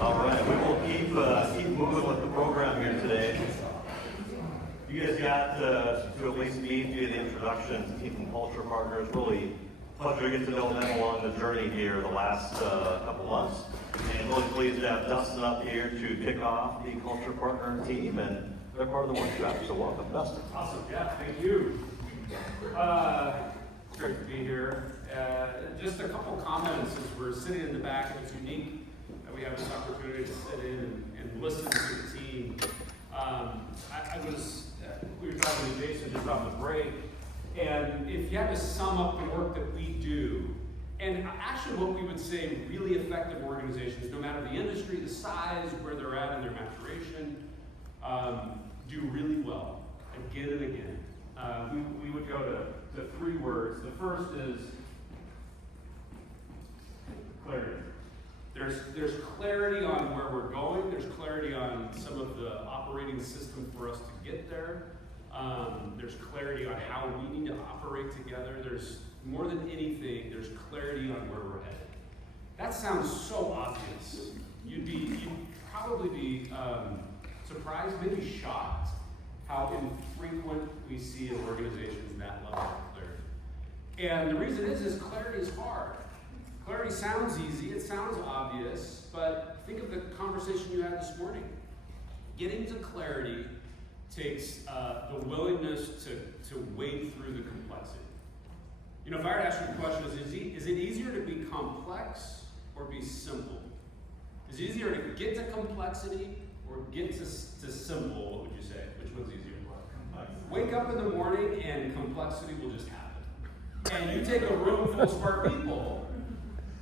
All right, we will keep moving with the program here today. You guys got to at least meet via the introduction to People Culture Partners. Really pleasure to get to know them along the journey here the last couple months. And really pleased to have Dustin up here to kick off the Culture Partner team, and they're part of the workshop. So welcome, Dustin. Awesome, yeah, thank you. It's great to be here. Just a couple comments as we're sitting in the back. It's unique that we have this opportunity to sit in and listen to the team. We were talking to Jason just on the break, and if you had to sum up the work that we do, and actually what we would say really effective organizations, no matter the industry, the size, where they're at in their maturation, do really well again and again. We would go to three words. The first is clarity. There's clarity on where we're going. There's clarity on some of the operating system for us to get there. There's clarity on how we need to operate together. There's more than anything, there's clarity on where we're headed. That sounds so obvious. You'd probably be surprised, maybe shocked, how infrequent we see in organizations that level of clarity. And the reason is clarity is hard. Clarity sounds easy, it sounds obvious, but think of the conversation you had this morning. Getting to clarity takes the willingness to wade through the complexity. You know, if I were to ask you the question, is it easier to be complex or be simple? Is it easier to get to complexity or get to simple? What would you say? Which one's easier? Wake up in the morning and complexity will just happen. And you take a room full of smart people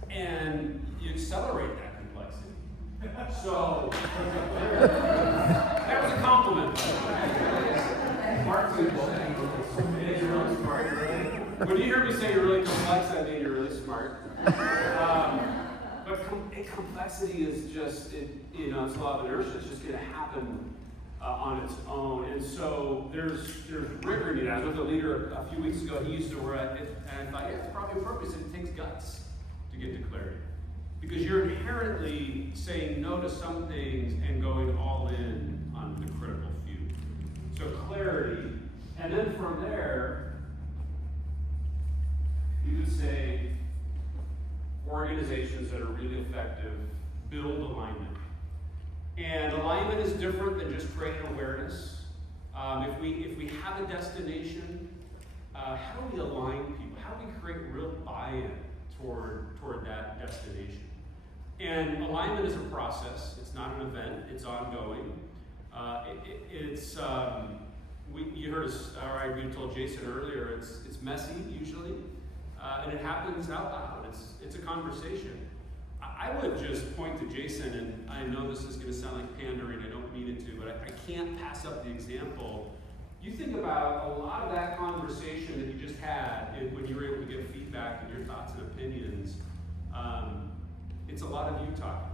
and you accelerate that complexity. So, that was a compliment. Smart people. You're really smart. When you hear me say you're really complex, I mean you're really smart. But complexity is just, it's a lot of inertia. It's just going to happen on its own. And so there's rigor in it. I was with a leader a few weeks ago. He used the word, and I thought, yeah, it's probably appropriate. It takes guts to get to clarity. Because you're inherently saying no to some things and going all in on the critical few. So clarity. And then from there, you would say organizations that are really effective build alignment. And alignment is different than just creating awareness. If we have a destination, how do we align people? How do we create real buy-in toward that destination? And alignment is a process. It's not an event. It's ongoing. You heard us, or we told Jason earlier, it's messy usually, and it happens out loud. It's a conversation. I would just point to Jason, and I know this is going to sound like pandering, I don't mean it to, but I can't pass up the example. You think about a lot of that conversation that you just had when you were able to give feedback and your thoughts and opinions. It's a lot of you talking.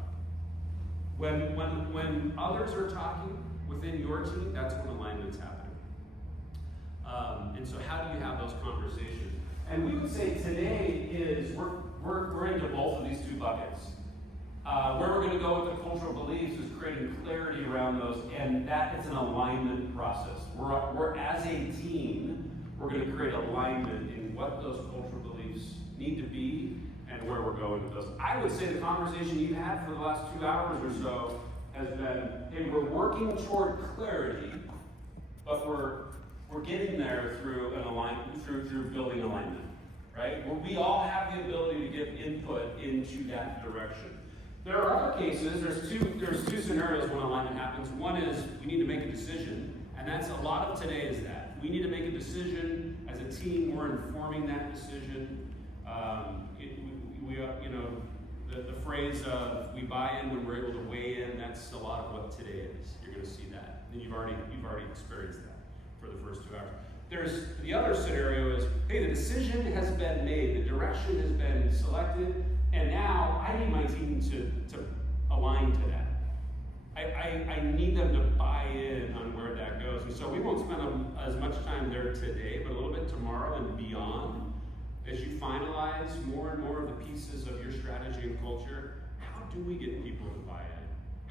When others are talking within your team, that's when alignment's happening. And so how do you have those conversations? And we would say today is we're into both of these two buckets. Where we're going to go with the cultural beliefs is creating clarity around those, and that is an alignment process. We're as a team, we're going to create alignment in what those cultural beliefs need to be and where we're going with those. I would say the conversation you had for the last 2 hours or so has been, hey, we're working toward clarity, but we're getting there through an alignment, through building alignment, right? Where we all have the ability to give input into that direction. There are other cases, there's two scenarios when alignment happens. One is we need to make a decision, and that's a lot of today is that. We need to make a decision as a team, we're informing that decision. The phrase of we buy in when we're able to weigh in, that's a lot of what today is. You're going to see that. And you've already experienced that for the first 2 hours. There's the other scenario is, hey, the decision has been made, the direction has been selected, and now I need my team to align to that. I need them to buy in on where that goes. And so we won't spend as much time there today, but a little bit tomorrow and beyond. As you finalize more and more of the pieces of your strategy and culture, how do we get people to buy in?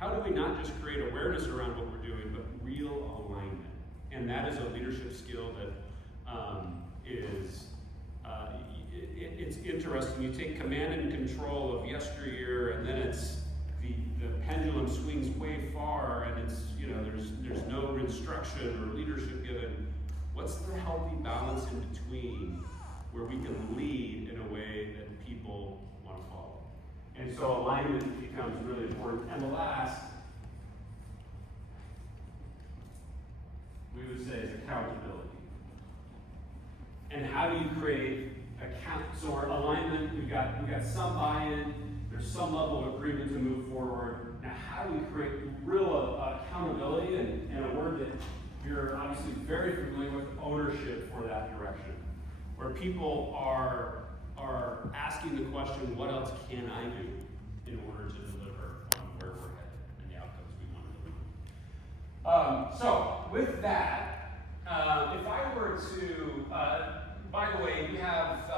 how do we not just create awareness around what we're doing, but real alignment? And that is a leadership skill that it's interesting. You take command and control of yesteryear, and then it's the pendulum swings way far, and it's, you know, there's no instruction or leadership given. What's the healthy balance in between where we can lead in a way that people want to follow? And so alignment becomes really important. And the last, we would say, is accountability. And how do you create account? So our alignment, we've got some buy-in, there's some level of agreement to move forward. Now, how do we create real accountability, and a word that you're obviously very familiar with, ownership for that direction, where people are asking the question, what else can I do in order to deliver on where we're headed and the outcomes we want to deliver? So with that, if I were to, by the way, we have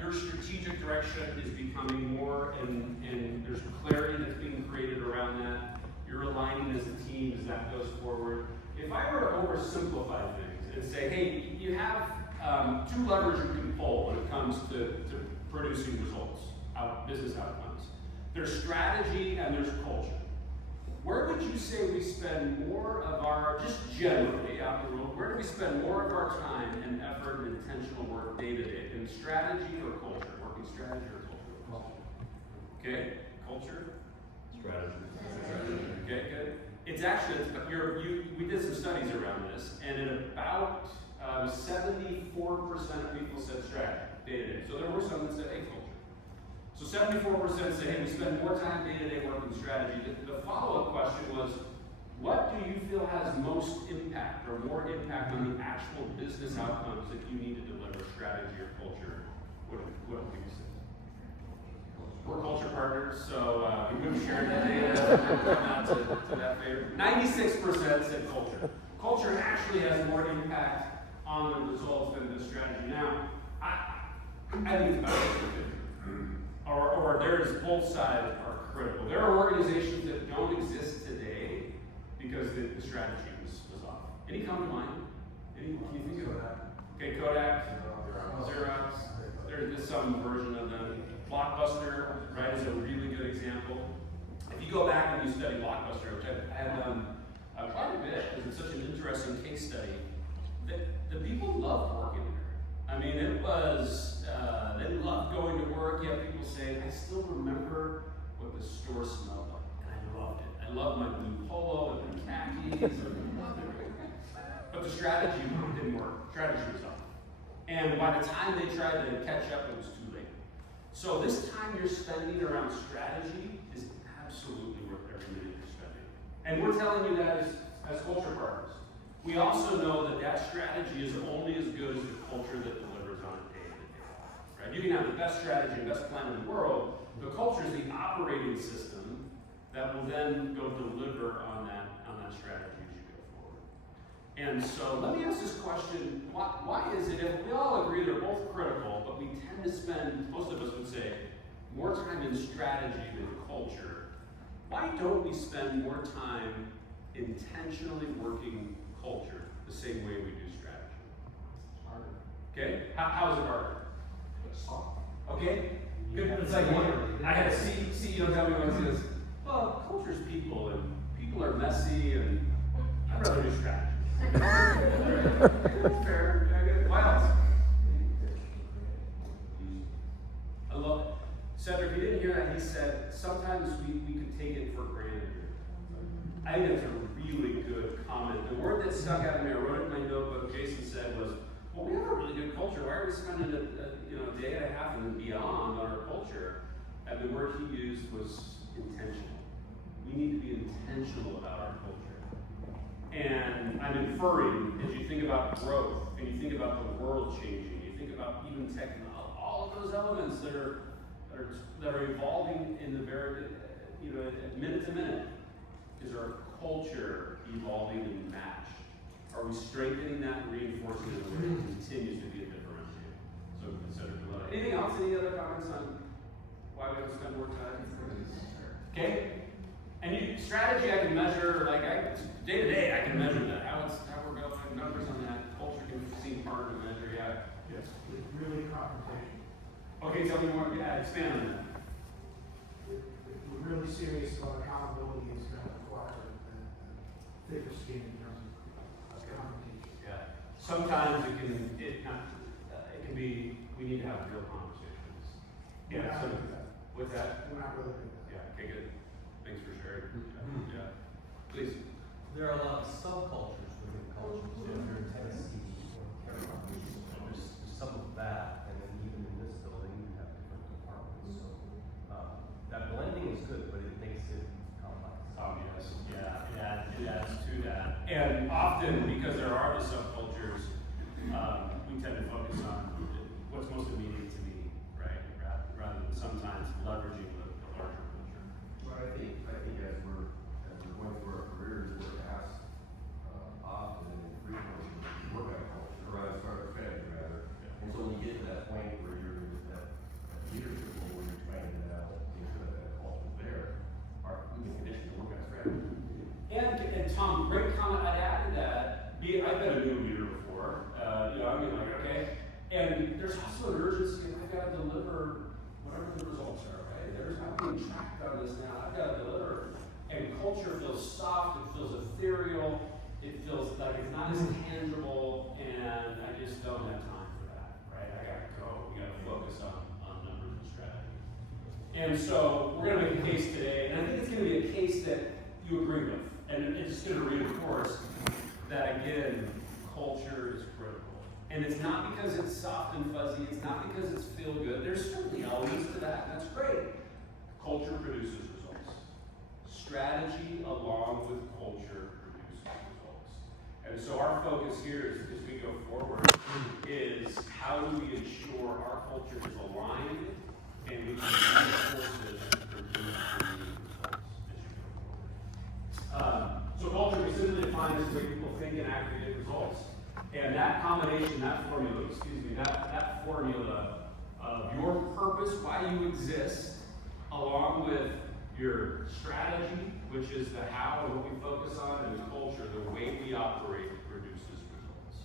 your strategic direction is becoming more, and there's clarity that's being created around that. You're aligning as a team as that goes forward. If I were to oversimplify things and say, hey, you have two levers you can pull when it comes to producing results, business outcomes. There's strategy and there's culture. Where would you say we spend more of our, just generally out in the world, where do we spend more of our time and effort and intentional work day to day? In strategy or culture? Working strategy or culture? Okay, culture? Strategy. Okay, good. It's actually, we did some studies around this, and in about 74% of people said strategy, day to day. So there were some that said, hey, culture. So 74% say, hey, we spend more time day to day working strategy. The follow-up question was, what do you feel has most impact or more impact on the actual business outcomes that you need to deliver, strategy or culture? What do people say? We're culture partners, so we wouldn't share that data. Come out to that favor. 96% said culture. Culture actually has more impact on the results than the strategy. Now, I think it's about 50-50. Or there's both sides are critical. There are organizations that don't exist today because the strategy was off. Any come to mind? Can you think of that? Okay, Kodak, Xerox. There's some version of them. Blockbuster, right, is a really good example. If you go back and you study Blockbuster, which I have done quite a bit because it's such an interesting case study, the people loved working there. I mean, it was, they loved going to work. You have people say, I still remember what the store smelled like, and I loved it. I loved my blue polo and my khakis. But the strategy didn't work. Strategy was off. And by the time they tried to catch up, it was too late. So this time you're spending around strategy is absolutely worth every minute you're spending. And we're telling you that as culture partners. We also know that strategy is only as good as the culture that delivers on it day to day. Right? You can have the best strategy and best plan in the world. The culture is the operating system that will then go deliver on that strategy as you go forward. And so let me ask this question, why is it, if we all agree they're both critical, but we tend to spend, most of us would say, more time in strategy than culture, why don't we spend more time intentionally working culture the same way we do strategy? Harder. Okay? How is it harder? Okay? Good. It's like, I had a CEO tell me once, he goes, well, culture's people, and people are messy, and I'd rather do strategy. Fair. Why else? I love it. Cedric, if you didn't hear that, he said, sometimes we could take it for granted. I think that's a really good comment. The word that stuck out to me, I wrote it in my notebook, Jason said was, well, we have a really good culture. Why are we spending a day and a half and beyond on our culture? And the word he used was intentional. We need to be intentional about our culture. And I'm inferring, as you think about growth, and you think about the world changing, you think about even technology, all of those elements that are evolving in the very, minute to minute. Is our culture evolving and matched? Are we strengthening that and reinforcing it in a way that continues to be a differentiator? So consider that. Anything else? Any other comments on why we don't spend more time? Okay. And strategy I can measure, like day to day I can measure that, how we're going, numbers on that, culture can seem hard to measure, yeah. Yes, it's really confrontation. Okay, tell me more, yeah, expand on that. If we're really serious about accountability, it's going to require a thicker skin in terms of confrontation. Yeah. Sometimes it can be, we need to have real conversations. We're not So, really good at with that, that. We're not really good at that. yeah, okay, good. Thanks for sharing. Yeah. Please. There are a lot of subcultures within cultures. So if you're in Tennessee or Carolina, there's some of that, and then even in this building, you have different departments. So that blending is good, but it makes it complex. Yes, yeah, it adds to that. And often, because there are the subcultures, we tend to focus on what's most immediate to me, right? Rather than sometimes leveraging the larger picture. Well, I think as we're going through our careers, we're asked often and frequently to work on culture, or as far as strategy rather. And so when you get to that point where you're in that leadership role where you're trying to now make sure that culture's there, are we in condition to work on strategy? And Tom, great comment. I'd add to that. I've been a new leader before. I mean, like, okay. And there's also an urgency. I've got to deliver whatever the results are, right? I'm being tracked on this now. I've got to deliver. And culture feels soft. It feels ethereal. It feels like it's not as tangible. And I just don't have time for that, right? I got to go. We got to focus on numbers and strategy. And so we're going to make a case today, and I think it's going to be a case that you agree with. And it's just going to reinforce that, again, culture is critical. And it's not because it's soft and fuzzy, it's not because it's feel good. There's certainly elements to that, and that's great. Culture produces results. Strategy along with culture produces results. And so our focus here as we go forward is how do we ensure our culture is aligned and we can reinforce it to produce the results as you go forward. So culture we simply define as the way people think and act to get results. And that combination, that formula of your purpose, why you exist, along with your strategy, which is the how and what we focus on, and the culture, the way we operate produces results.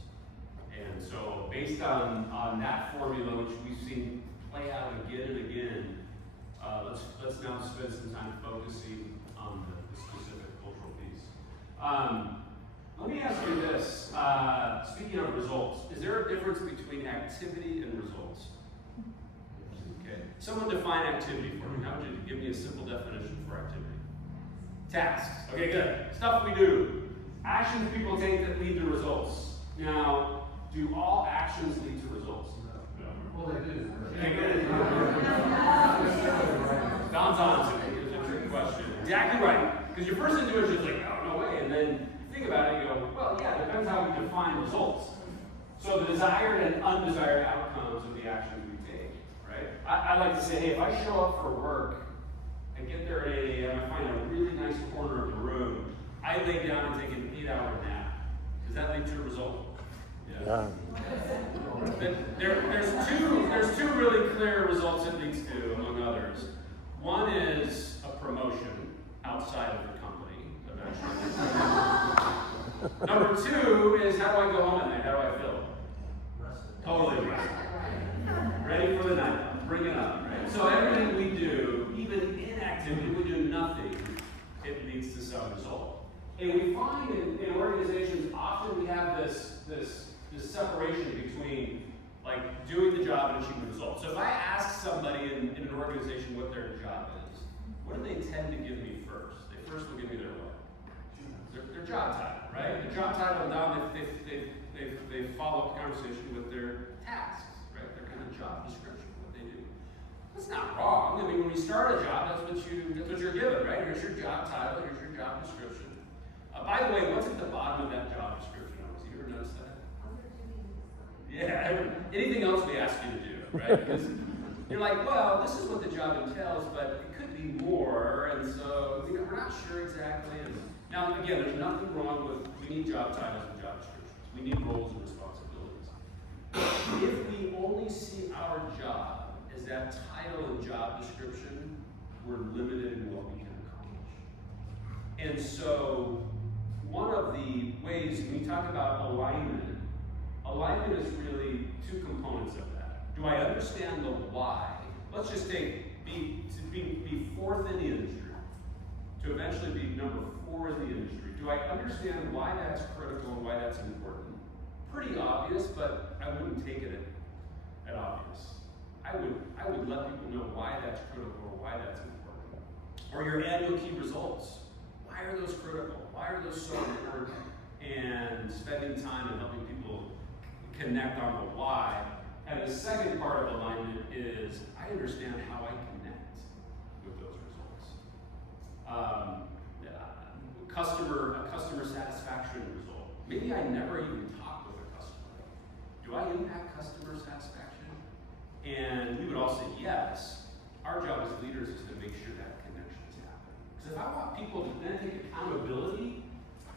And so based on that formula, which we've seen play out again and again, let's now spend some time focusing on the specific cultural piece. Let me ask you this, speaking of results, is there a difference between activity and results? Okay, someone define activity for me. How would you give me a simple definition for activity? Tasks, okay, good. Stuff we do. Actions people take that lead to results. Now, do all actions lead to results? Well, they do. Okay, good. Dom's on to me, it's a trick question. Exactly right, because your first intuition is like, oh, no way, and then think about it, you go, well, yeah, it depends how we define results. So the desired and undesired outcomes of the actions we take, right? I like to say, hey, if I show up for work, I get there at 8 a.m., I find a really nice corner of the room, I lay down and take an 8-hour nap. Does that lead to a result? Yeah. There's two really clear results it leads to, among others. One is a promotion outside of the company, eventually. Number two is how do I go home at night? How do I feel? Totally rested. Ready for the night. Bring it up. Right? So everything we do, even inactivity, we do nothing, it leads to some result. And we find in organizations, often we have this separation between like doing the job and achieving the results. So if I ask somebody in an organization what their job is, what do they tend to give me first? They first will give me their what? Their job title, right? The job title down, they follow up the conversation with their tasks, right? Their kind of job description, what they do. That's not wrong. I mean, when you start a job, that's what you're given, right? Here's your job title, here's your job description. By the way, what's at the bottom of that job description? Have you ever noticed that? Yeah, anything else we ask you to do, right? Because you're like, well, this is what the job entails, but it could be more, and so we're not sure exactly. And now, again, there's nothing wrong with, we need job titles and job descriptions. We need roles and responsibilities. If we only see our job as that title and job description, we're limited in what we can accomplish. And so one of the ways, when we talk about alignment is really two components of that. Do I understand the why? Let's just take be fourth in the industry, to eventually be number 4 in the industry. Do I understand why that's critical and why that's important? Pretty obvious, but I wouldn't take it at obvious. I would let people know why that's critical or why that's important. Or your annual key results. Why are those critical? Why are those so important? And spending time and helping people connect on the why. And the second part of alignment is I understand how I connect with those results. A customer satisfaction result. Maybe I never even talked with a customer. Do I impact customer satisfaction? And we would all say yes. Our job as leaders is to make sure that connection is happening. Because if I want people to then take accountability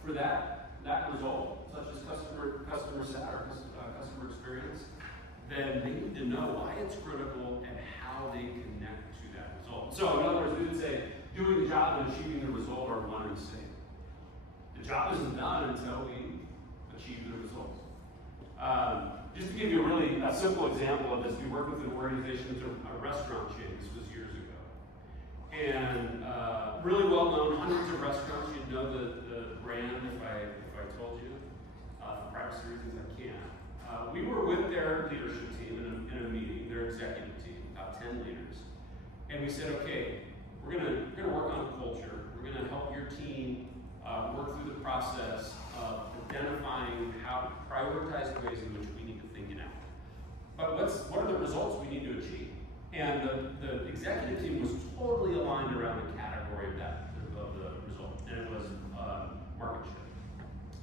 for that result, such as customer sat or customer experience, then they need to know why it's critical and how they connect to that result. So in other words, we would say doing the job and achieving the result are one and the same. The job isn't done until we achieve the result. Just to give you a simple example of this, we worked with an organization, it's a restaurant chain, this was years ago. And really well known, hundreds of restaurants, you'd know the brand if I told you. For privacy reasons, I can't. We were with their leadership team in a meeting, their executive team, about 10 leaders. And we said, okay, we're gonna work on culture. We're gonna help your team work through the process of identifying how to prioritize ways in which we need to think and act. But what are the results we need to achieve? And the executive team was totally aligned around the category of the result, and it was market share.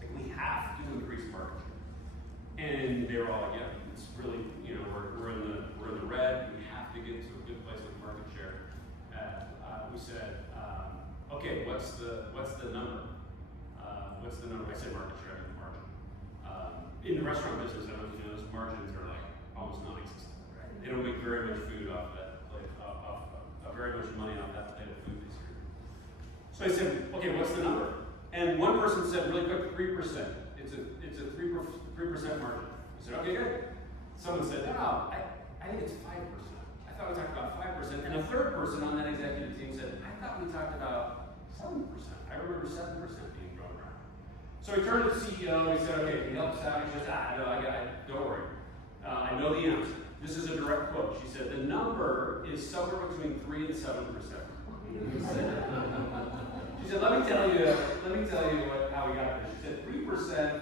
Like, we have to increase market share. And they were all like, yeah, it's really, we're in the red. We have to get to a good place with market share. We said, okay, what's the number? What's the number? I said market share, I mean margin. In the restaurant business, I don't know if you know, those margins are like almost non-existent, right? They don't make very much food off that plate, very much money off that plate of food this year. So I said, okay, what's the number? And one person said really quick, 3%. It's a 3% margin. I said, okay, good. Someone said, no, I think it's 5%. I thought we talked about 5%. And a third person on that executive team said, I thought we talked about 7%. I remember 7% being thrown around. So he turned to the CEO and he said, okay, can you help us out? He says, don't worry. I know the answer. This is a direct quote. She said, the number is somewhere between 3 and 7%. She said, let me tell you how we got there. She said, 3%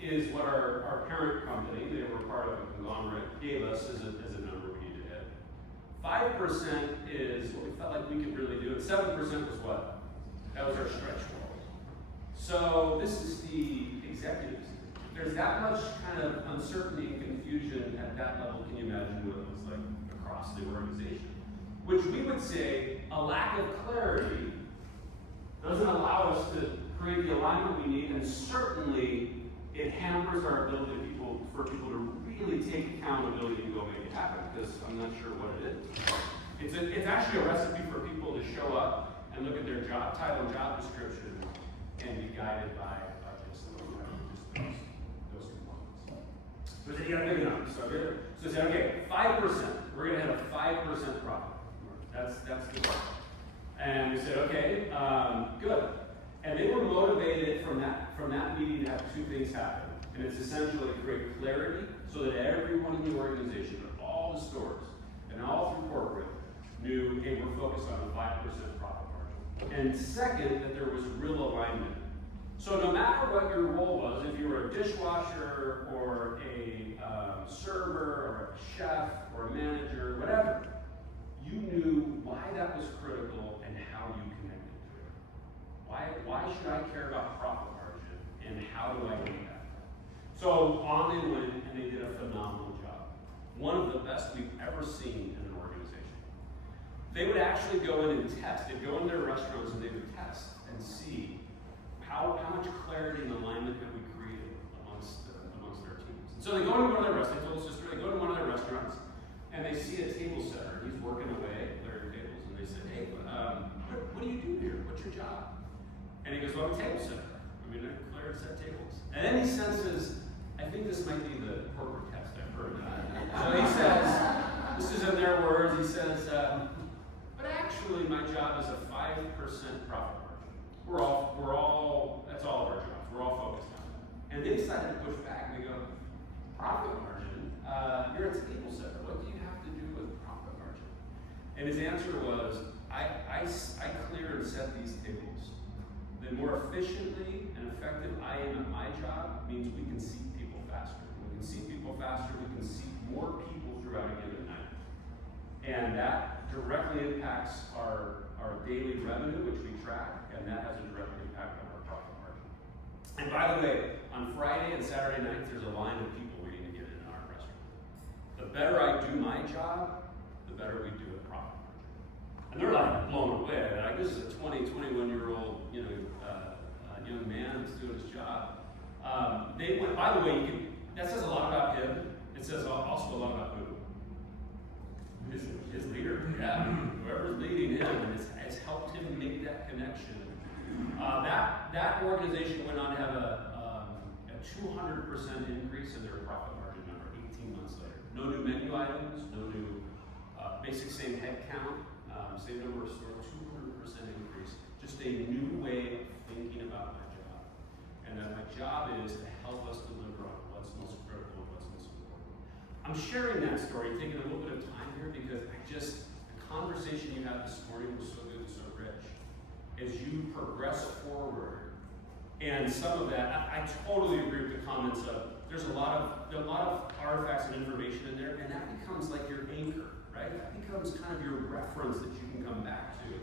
is what our parent company, they were part of a conglomerate, gave us as a number we need to hit. 5% is what we felt like we could really do, and 7% was what? That was our stretch goal. So this is the executives. If there's that much kind of uncertainty and confusion at that level, can you imagine what it looks like across the organization? Which we would say a lack of clarity doesn't allow us to create the alignment we need, and certainly it hampers our ability for people to really take accountability and go make it happen, because I'm not sure what it is. It's actually a recipe for people to show up and look at their job title and job description and be guided by just those components. So we said, you gotta pick it up. So we said, okay, 5%. We're gonna have a 5% profit. That's the goal. And we said, okay, good. And they were motivated from that meeting to have two things happen. And it's essentially create clarity so that everyone in the organization, all the stores, and all through corporate, knew, hey, we're focused on the 5% profit margin. And second, that there was real alignment. So no matter what your role was, if you were a dishwasher or a server or a chef or a manager, whatever, you knew why that was critical and how you connected to it. Why should I care about profit margin and how do I do that? So on they went and they did a phenomenal job. One of the best we've ever seen in an organization. They would actually go in and test. They'd go in their restaurants and they would test and see how much clarity and alignment have we created amongst our teams. And so they go into one of their restaurants, I told sister, they go to one of their restaurants and they see a table setter. He's working away, clearing tables, and they say, hey, what do you do here? What's your job? And he goes, well, I'm a table setter. I mean, I clear and set tables. And then he senses, I think this might be the corporate test I've heard. So he says, this is in their words, he says, but actually my job is a 5% profit margin. That's all of our jobs. We're all focused on that. And they decided to push back and they go, profit margin? You're a table setter. What do you have to do with profit margin? And his answer was, I clear and set these tables. The more efficiently and effective I am at my job means we can seat people faster. When we can seat people faster, we can seat more people throughout a given night. And that directly impacts our daily revenue, which we track, and that has a direct impact on our profit margin. And by the way, on Friday and Saturday nights, there's a line of people waiting to get in our restaurant. The better I do my job, the better we do at profit margin. And they're like blown away. Like, this is a 21-year-old, young man that's doing his job. They went, by the way, that says a lot about him. It says also a lot about who? His leader. Yeah. Whoever's leading him has helped him make that connection. That organization went on to have a 200% increase in their profit margin number 18 months later. No new menu items, no new basic same head count, same number of stores, 200% increase. Just a new way of thinking about my job. And that my job is to help us deliver on what's most critical and what's most important. I'm sharing that story, taking a little bit of time here because the conversation you had this morning was so good and so rich. As you progress forward, and some of that, I totally agree with the comments of, there's a lot of artifacts and information in there, and that becomes like your anchor, right? That becomes kind of your reference that you can come back to.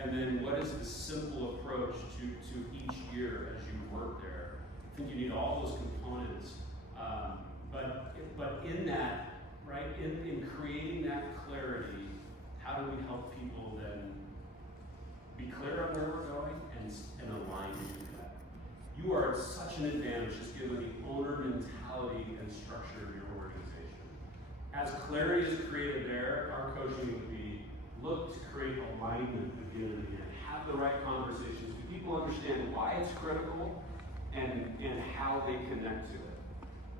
And then what is the simple approach to each year as you work there? I think you need all those components. But in that, right, in creating that clarity, how do we help people then be clear on where we're going and align to do that? You are at such an advantage just given the owner mentality and structure of your organization. As clarity is created there, our coaching would be look to create alignment again and again. Have the right conversations. Do people understand why it's critical and how they connect to it?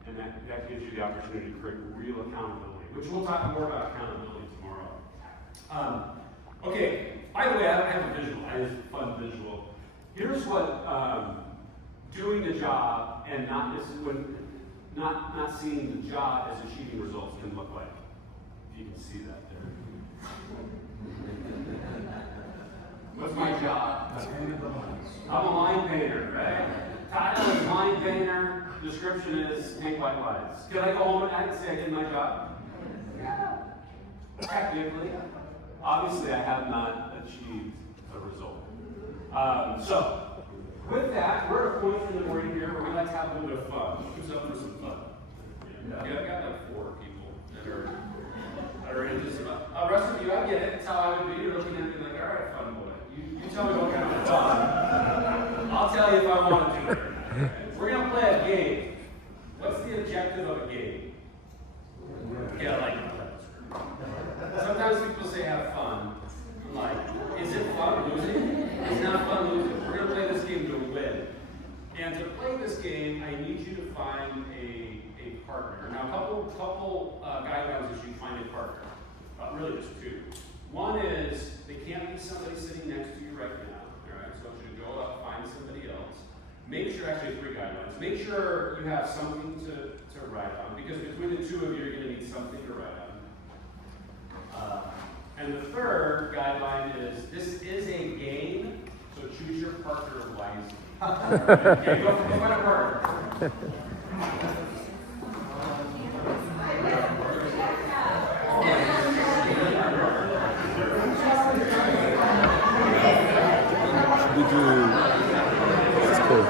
And that gives you the opportunity to create real accountability, which we'll talk more about accountability tomorrow. Okay, by the way, I have a visual. I have a fun visual. Here's what doing the job and not seeing the job as achieving results can look like. If you can see that there. What's my job? I'm a line painter, right? Title is line painter. Description is paint white lines. Can I go home at night and say I did my job? Yeah. Technically. Obviously, I have not achieved a result. So, with that, we're at a point in the morning here where we like to have a little bit of fun. Who's up for some fun? Yeah, I've got like 4 people that are into some fun. Rest of you, I get it. It's how I would be. You're looking at me like, all right, fun boy. You tell me what kind of fun. I'll tell you if I want to do it. We're going to play a game. What's the objective of a game? Yeah, like, sometimes people say have fun. I'm like, is it fun losing? It's not fun losing. We're going to play this game to win. And to play this game, I need you to find a partner. Now, a couple guidelines as you find a partner. Really just 2. One is, they can't be somebody sitting next to you right now. All right, so I want you to go out and find somebody else. Make sure, actually 3 guidelines. Make sure you have something to write on, because between the 2 of you, you're going to need something to write on. And the 3rd guideline is, this is a game, so choose your partner wisely. Okay, go find a partner. This is cool.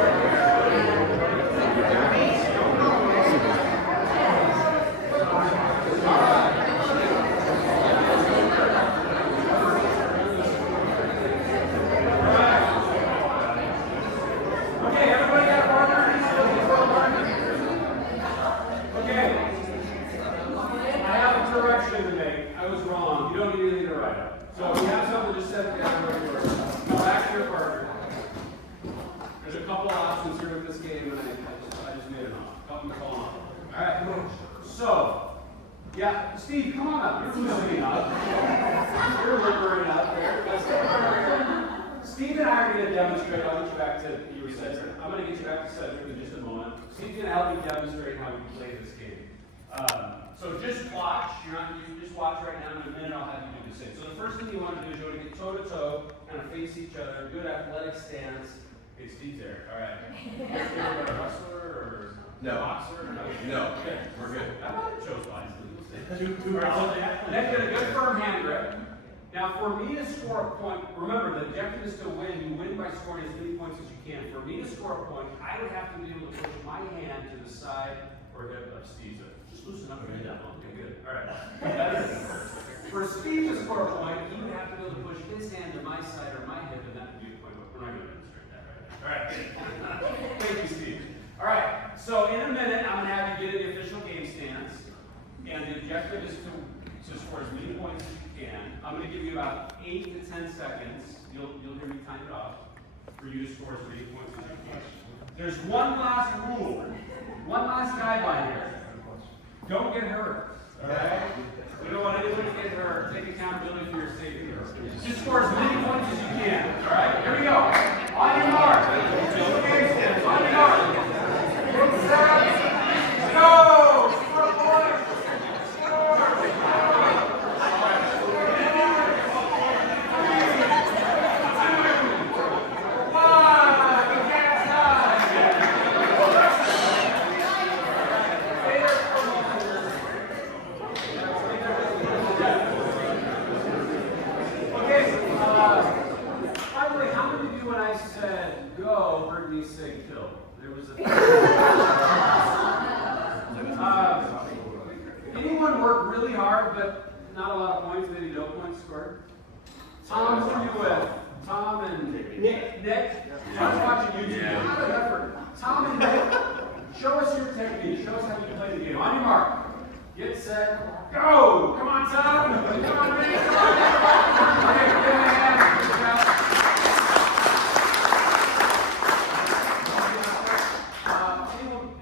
demonstrate, I'll get you back to your center. I'm gonna get you back to center in just a moment. Steve's gonna help me demonstrate how we play this game. So just watch, you just watch right now, in a minute I'll have you do the same. So the first thing you wanna do is you wanna get toe to toe, kind of face each other, good athletic stance. Hey, Steve's there, all right. You're a wrestler or No. boxer? No. Okay, We're good. I might have chose wisely. All right, so next, get a good firm hand grip. Now, for me to score a point, remember, the objective is to win. You win by scoring as many points as you can. For me to score a point, I would have to be able to push my hand to the side or hip of Steve's. Just loosen up and down. Okay, good. All right. For Steve to score a point, he would have to be able to push his hand to my side or my hip, and that would be the point. But we're not going to demonstrate that right now. All right. Thank you, Steve. All right. So in a minute, I'm going to have you get in the official game stance, and the objective is to score as many points as you can. I'm going to give you about 8 to 10 seconds. You'll hear me time it off for you to score as many points as you can. There's one last rule, one last guideline here. Don't get hurt. All right? We don't want anyone to get hurt. Take accountability for your safety. Just score as many points as you can. All right? Here we go. On your mark. On your mark. Go! Score a point. Anyone worked really hard, but not a lot of points, maybe no points scored? Tom, who are you with? Tom and Nick? Tom's watching YouTube. A lot of effort. Tom and Nick, show us your technique. Show us how you play the game. On your mark. Get set. Go! Come on, Tom. Come on, Nick. Come on. Okay, give him a hand. Good job.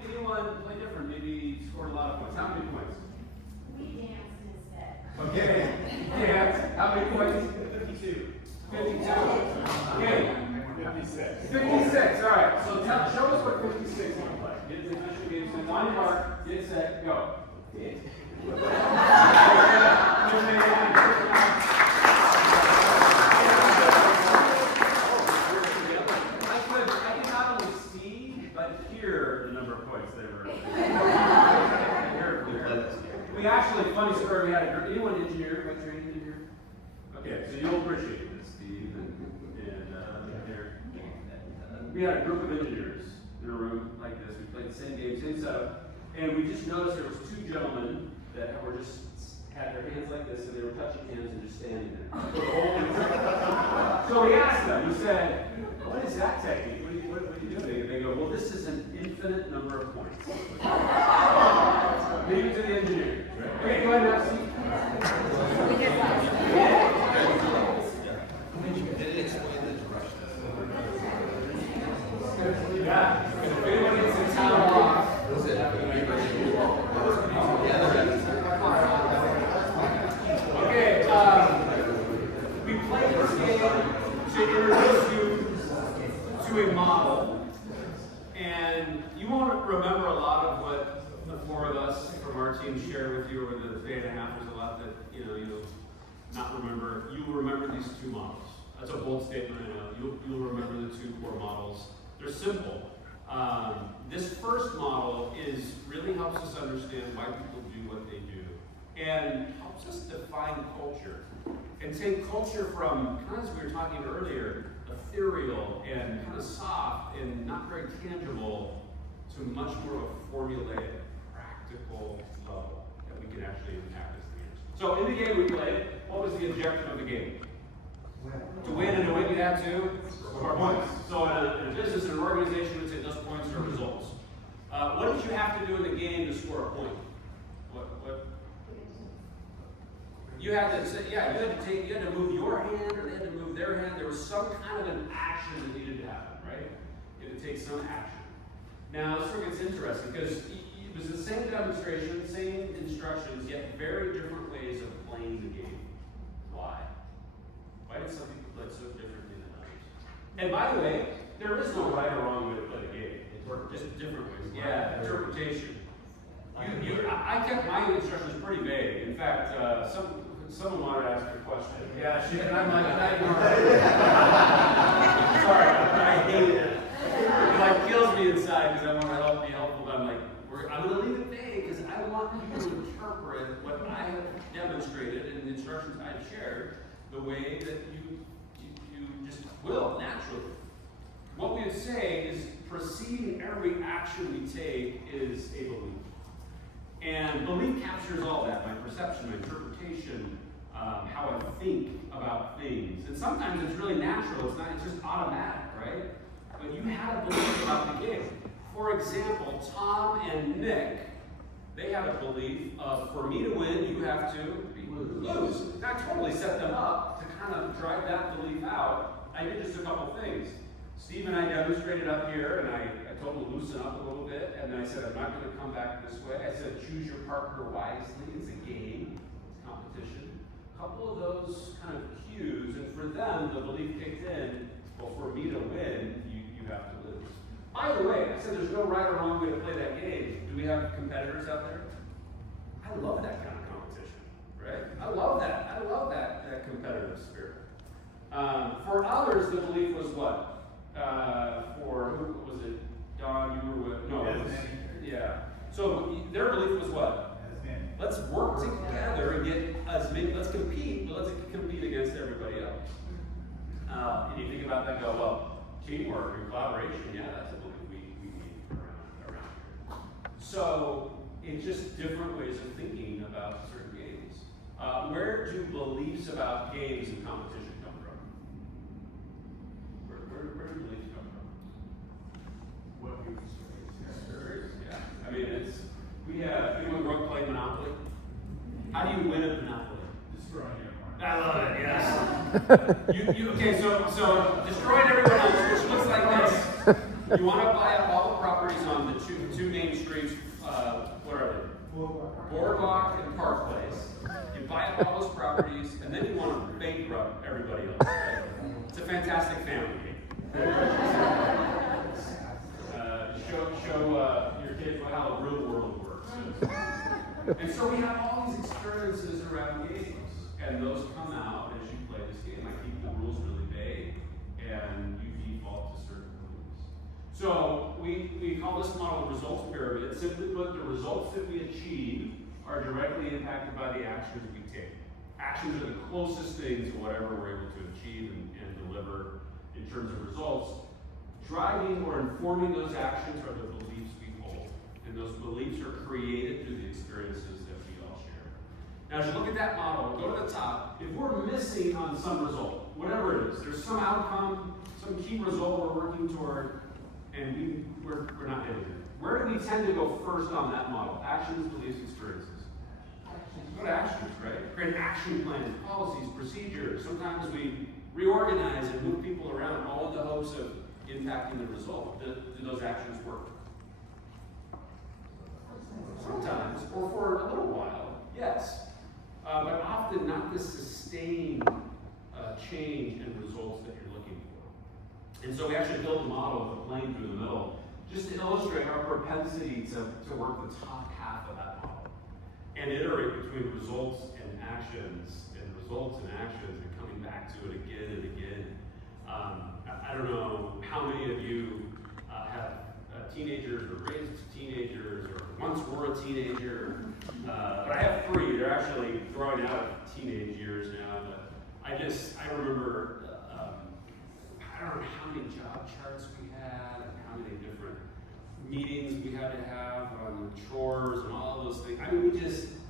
Anyone play different? Maybe scored a lot of points. How many points? We danced instead. Okay. Dance. How many points? 52. 52. Okay. 56. 56. All right. So show us what 56 looks like. Get the official game. So on your mark, get set, go. I can not only see, but hear the number of points they were. We actually, funny story, we had anyone engineer, by training engineer? Okay, so you'll appreciate this, Steve, and Eric. We had a group of engineers in a room like this. We played the same game, same setup, and we just noticed there was two gentlemen that were just had their hands like this, and they were touching hands and just standing there. So we asked them. We said, "What is that technique? What are you doing?" And they go, "Well, this is an infinite number of points." Leave it to the engineer. Okay, go ahead now, Steve. Yeah. If anyone gets in town off, okay, we played this game to introduce you to a model, and you won't remember a lot of what the four of us from our team shared with you over the day and a half. There's a lot that you'll not remember. You will remember these two models. That's a bold statement, I know. You'll remember the two core models. They're simple. This first model really helps us understand why people do what they do, and helps us define culture, and take culture from, kind of as we were talking earlier, ethereal and kind of soft and not very tangible, to much more of a formulaic, practical level that we can actually impact as leaders. So in the game we played, what was the objective of the game? To win, and to win you have to score points. So in a business, in an organization, we'd say those points are results. What did you have to do in the game to score a point? What? You had to say, you had to move your hand, or they had to move their hand. There was some kind of an action that needed to happen, right? You had to take some action. Now this where it gets interesting, because it was the same demonstration, same instructions, yet very different ways of playing the game. Why? Why did some people play so differently than others? And by the way, there is no right or wrong way to play the game. Just different ways. Yeah, interpretation. I kept my instructions pretty vague. In fact, someone wanted to ask a question. Yeah, she, and I'm like, Sorry, I hate it. It like kills me inside because I want to be helpful, but I'm like, I'm going to leave it vague because I want people to interpret what I have demonstrated and the instructions I've shared the way that you just will naturally. What we would say is preceding every action we take is a belief. And belief captures all that, my perception, my interpretation, how I think about things. And sometimes it's really natural, it's just automatic, right? But you had a belief about the game. For example, Tom and Nick, they had a belief of, for me to win, you have to lose. And I totally set them up to kind of drive that belief out. I did just a couple things. Steve and I demonstrated up here, and I told him to loosen up a little bit, and then I said, I'm not going to come back this way. I said, choose your partner wisely. It's a game, it's competition. A couple of those kind of cues, and for them, the belief kicked in, well, for me to win, you have to lose. By the way, I said there's no right or wrong way to play that game. Do we have competitors out there? I love that kind of competition, right? I love that competitive spirit. For others, the belief was what? For who was it? Don, you were with? No, it was, yeah. So their belief was what? Let's work together and get as many. Let's compete, but let's compete against everybody else. And you think about that, and go, well, teamwork and collaboration. Yeah, that's a belief we need around here. So it's just different ways of thinking about certain games. Where do beliefs about games and competition come from? Where do beliefs come from? What you Yeah. I mean, anyone grew up playing Monopoly? How do you win at Monopoly? destroying everyone. I love it, yes. Okay, so destroying everyone else, which looks like this. You want to buy up all the properties on the two main streets, what are they? Boardwalk and Park Place. You buy up all those properties, and then you want to bankrupt everybody else. Right? It's a fantastic family game. Show your kids how the real world works. And so we have all these experiences around games, and those come out as you play this game. I keep the rules really vague, and you default to certain rules. So we call this model the results pyramid. Simply put, the results that we achieve are directly impacted by the actions we take. Actions are the closest thing to whatever we're able to achieve and deliver in terms of results. Driving or informing those actions are the beliefs we hold. And those beliefs are created through the experiences that we all share. Now, as you look at that model, go to the top. If we're missing on some result, whatever it is, there's some outcome, some key result we're working toward, and we're not hitting it. Where do we tend to go first on that model? Actions, beliefs, experiences. Go to actions, right? Create action plans, policies, procedures. Sometimes we reorganize and move people around, all in the hopes of impacting the result. Do those actions work? Sometimes, or for a little while, yes. But often not the sustained change in results that you're looking for. And so we actually built a model with a plane through the middle, just to illustrate our propensity to work the top half of that model and iterate between results and actions, and results and actions, and coming back to it again and again. I don't know how many of you have teenagers or raised teenagers or once were a teenager, but I have 3. They're actually growing out of teenage years now. But I remember, I don't know how many job charts we had and how many different meetings we had to have on chores and all of those things. I mean,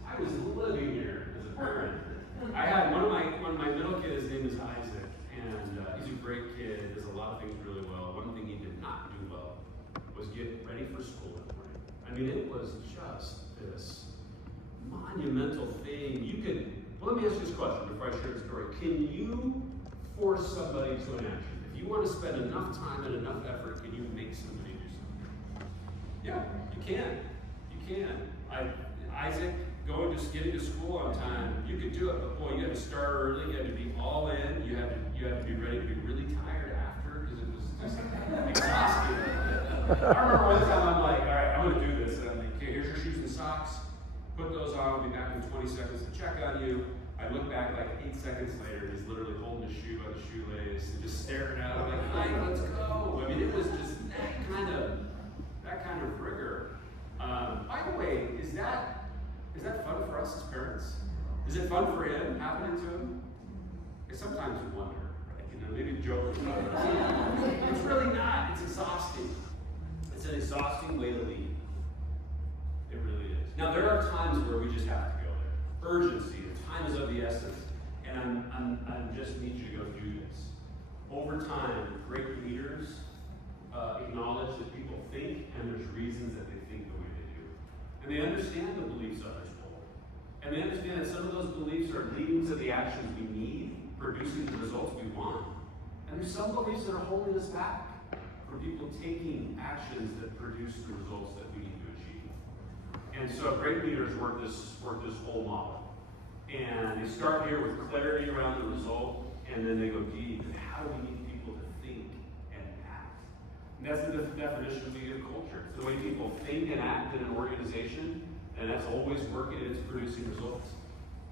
I was living here as a parent. I had one of my middle kids, his name is Isaac, and he's a great kid, does a lot of things really well. One thing he did not do well was get ready for school in the morning. I mean, it was just this monumental thing. Let me ask you this question before I share the story. Can you force somebody to an action? If you want to spend enough time and enough effort, can you make somebody do something? Yeah, you can. You can. Isaac, getting to school on time, you could do it, but boy, you had to start early, you had to be all in, you had to be ready to be really tired after, because I remember one time I'm like, all right, I'm gonna do this, and I'm like, okay, here's your shoes and socks. Put those on. I'll be back in 20 seconds to check on you. I look back like 8 seconds later, he's literally holding his shoe by the shoelace and just staring at it. I'm like, Mike, let's go. I mean, it was just that kind of rigor. By the way, is that fun for us as parents? Is it fun for him, happening to him? Because sometimes we wonder, right? You know, maybe Joker's not. It's really not. It's exhausting. It's an exhausting way to lead. It really is. Now, there are times where we just have to go there. Urgency, the time is of the essence. And I just need you to go do this. Over time, great leaders acknowledge that people think, and there's reasons that they think the way they do. And they understand the beliefs others hold. And they understand that some of those beliefs are leading to the actions we need, producing the results we want. And there's some beliefs that are holding us back from people taking actions that produce the results that we need to achieve. And so great leaders work this whole model. And they start here with clarity around the result, and then they go deep. And how do we need people to think and act? And that's the definition of leader culture. It's the way people think and act in an organization, and that's always working and it's producing results.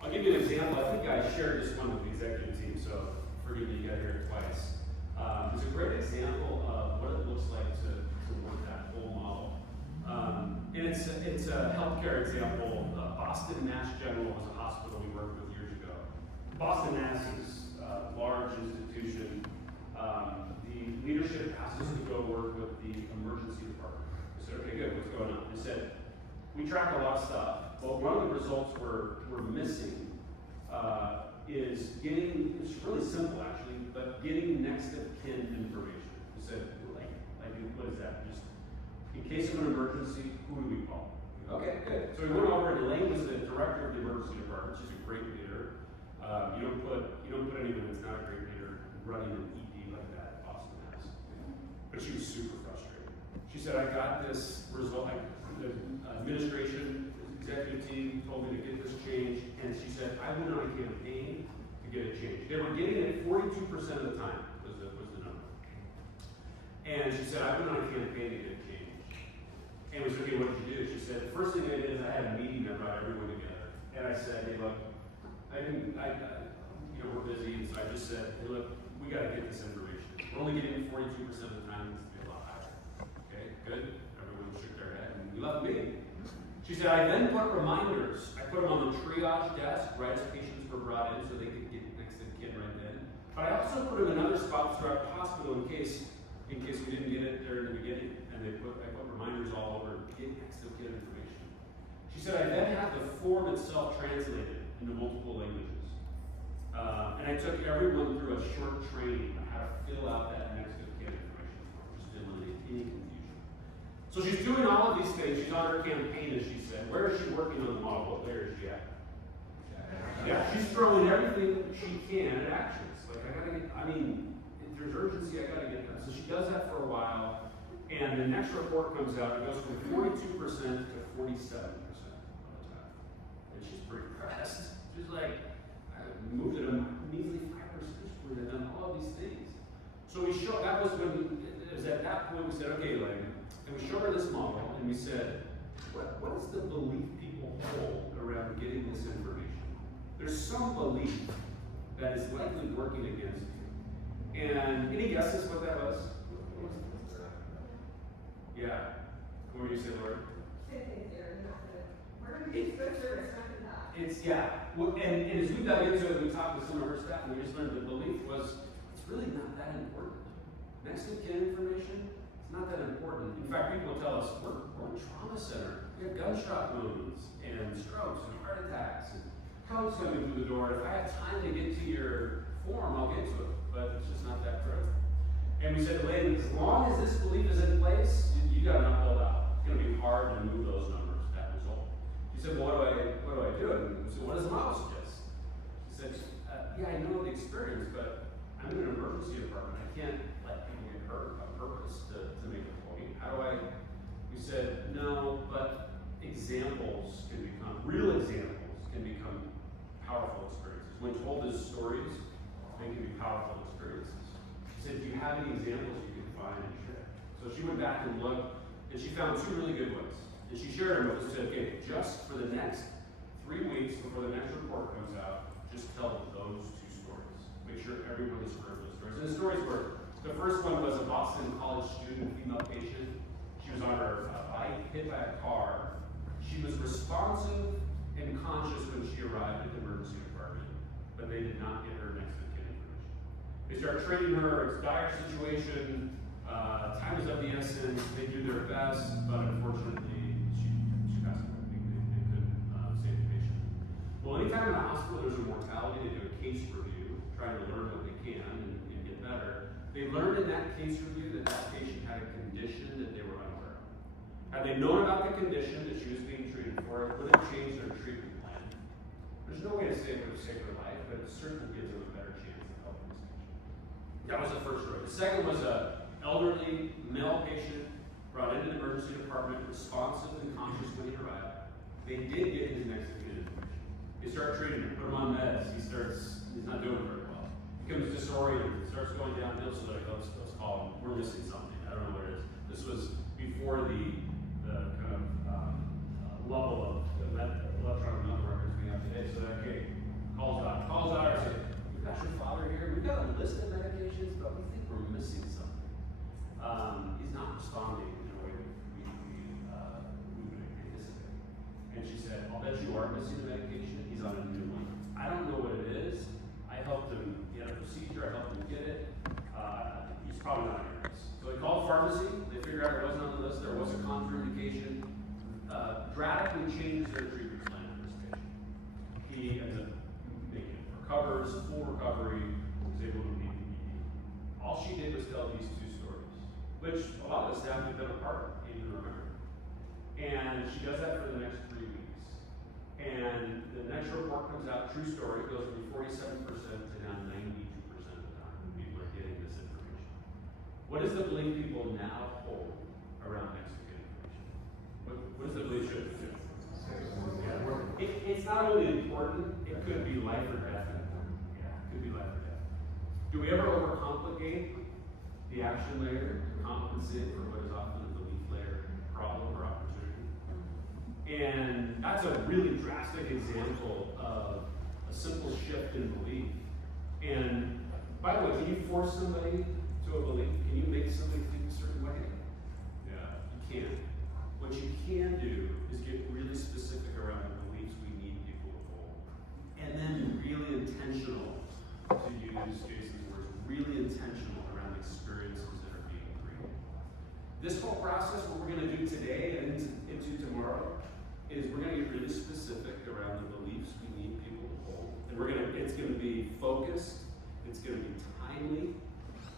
I'll give you an example. I think I shared this one with the executive team, so forgive me, you got to hear it twice. It's a great example of what it looks like to work that whole model. And it's a healthcare example. Boston Mass General was a hospital we worked with years ago. Boston Mass is a large institution. The leadership asked us to go work with the emergency department. We said, okay, good, what's going on? They said, we track a lot of stuff, but one of the results we're missing is getting, it's really simple actually, but getting next of kin information. We said, like what is that? Just in case of an emergency, who do we call? Okay, good. So we went over, and Elaine was the director of the emergency department. She's a great leader. You don't put anyone that's not a great leader running an ED like that at Boston Mass. But she was super frustrated. She said, I got this result. The administration, executive team told me to get this changed, and she said, I went on a campaign to get it changed. They were getting it 42% of the time was the number. And she said, I went on a campaign to get it changed. And we said, okay, what did you do? She said, the first thing I did is I had a meeting that brought everyone together. And I said, hey, look, we're busy, and so I just said, hey, look, we got to get this information. We're only getting it 42% of the time. It needs to be a lot higher. Okay, good. Everyone shook their head, and we left the meeting. She said, I then put reminders. I put them on the triage desk right as patients were brought in so they could get next to the kid right then. But I also put them in other spots throughout the hospital in case we didn't get it there in the beginning. And I put reminders all over, get next to the kid information. She said, I then had the form itself translated into multiple languages. And I took everyone through a short training on how to fill out that next of kin information form, just to eliminate any confusion. So she's doing all of these things. She's on her campaign, as she said. Where is she working on the model? What layer is she at? Yeah, she's throwing everything she can at actions. Like, if there's urgency, I gotta get that. So she does that for a while, and the next report comes out. It goes from 42% to 47% of the time. And she's pretty impressed. She's like, I moved it a measly 5% point. I've done all of these things. So that was at that point we said, okay, Elaine, and we showed her this model, and we said, what is the belief people hold around getting this information? There's some belief that is likely working against you. And any guesses what that was? Yeah. What were you saying, Lord? And as we dug into it, we talked with some of her staff, and we just learned the belief was it's really not that important. Next of kin information, it's not that important. In fact, people tell us we're a trauma center. We have gunshot wounds and strokes and heart attacks and codes coming through the door. If I have time to get to your form, I'll get to it. But it's just not that critical. And we said, Elaine, as long as this belief is in place, you got to not build out. It's going to be hard to move those numbers, that result. She said, well, what do I do? And we said, what does the model suggest? She said, yeah, I know the experience, but I'm in an emergency department. I can't let people get hurt on purpose to make a point. How do I? We said, no, but real examples can become powerful experiences. When told as stories, they can be powerful experiences. She said, do you have any examples you can find and share? So So she went back and looked, and she found 2 really good ones. And she shared them with us, said, okay, just for the next 3 weeks before the next report comes out, just tell those 2 stories. Make sure everyone has heard those stories. And the stories were, the first one was a Boston College student, female patient. She was on her bike, hit by a car. She was responsive and conscious when she arrived at the emergency department, but they did not get her next of kin information. They start treating her, it's a dire situation, time is of the essence, they do their best, but unfortunately, she passed away. They couldn't save the patient. Well, anytime in the hospital there's a mortality, they do a case review, trying to learn what they can and get better. They learned in that case review that that patient had a condition that they were unaware of. Had they known about the condition that she was being treated for, it would have changed their treatment plan. There's no way to say it would have saved her life, but it certainly gives them a better chance of helping this patient. That was the first story. The second was a elderly male patient brought into the emergency department, responsive and conscious when he arrived. They did get his next of kin information. They start treating him, put him on meds. He's not doing very well. Becomes disoriented, starts going downhill, so they're like, let's call him. We're missing something. I don't know what it is. This was before the kind of level of electronic medical records we have today. So that okay, calls out, I say, we've got your father here. We've got a list of medications, but we think we're missing something. He's not responding in a way that we would anticipate. And she said, I'll bet you are missing a medication. He's on a new one. I don't know what it is. I helped him get a procedure. I helped him get it. He's probably not on your list. So they called pharmacy. They figured out it wasn't on the list. There was a contraindication. Drastically changes their treatment plan for this patient. He ends up making it, recovers, full recovery, was able to meet the ED. All she did was tell these 2 stories, which a lot of the staff had been a part of, can't even remember. And she does that for the next 3 weeks. And the next report comes out, true story, goes from 47% to now 92% of the time when people are getting this information. What is the belief people now hold around next of kin information? What is the belief should do? It's not only important, it could be life or death. It could be life or death. Do we ever overcomplicate the action layer to compensate for what is often a belief layer problem or opportunity? And that's a really drastic example of a simple shift in belief. And by the way, can you force somebody to a belief? Can you make somebody think a certain way? Yeah, you can't. What you can do is get really specific around the beliefs we need people to hold. And then really intentional, to use Jason's words, really intentional around the experiences that are being created. This whole process, what we're going to do today and into tomorrow, is we're going to get really specific around the beliefs we need people to hold. And it's going to be focused, it's going to be timely,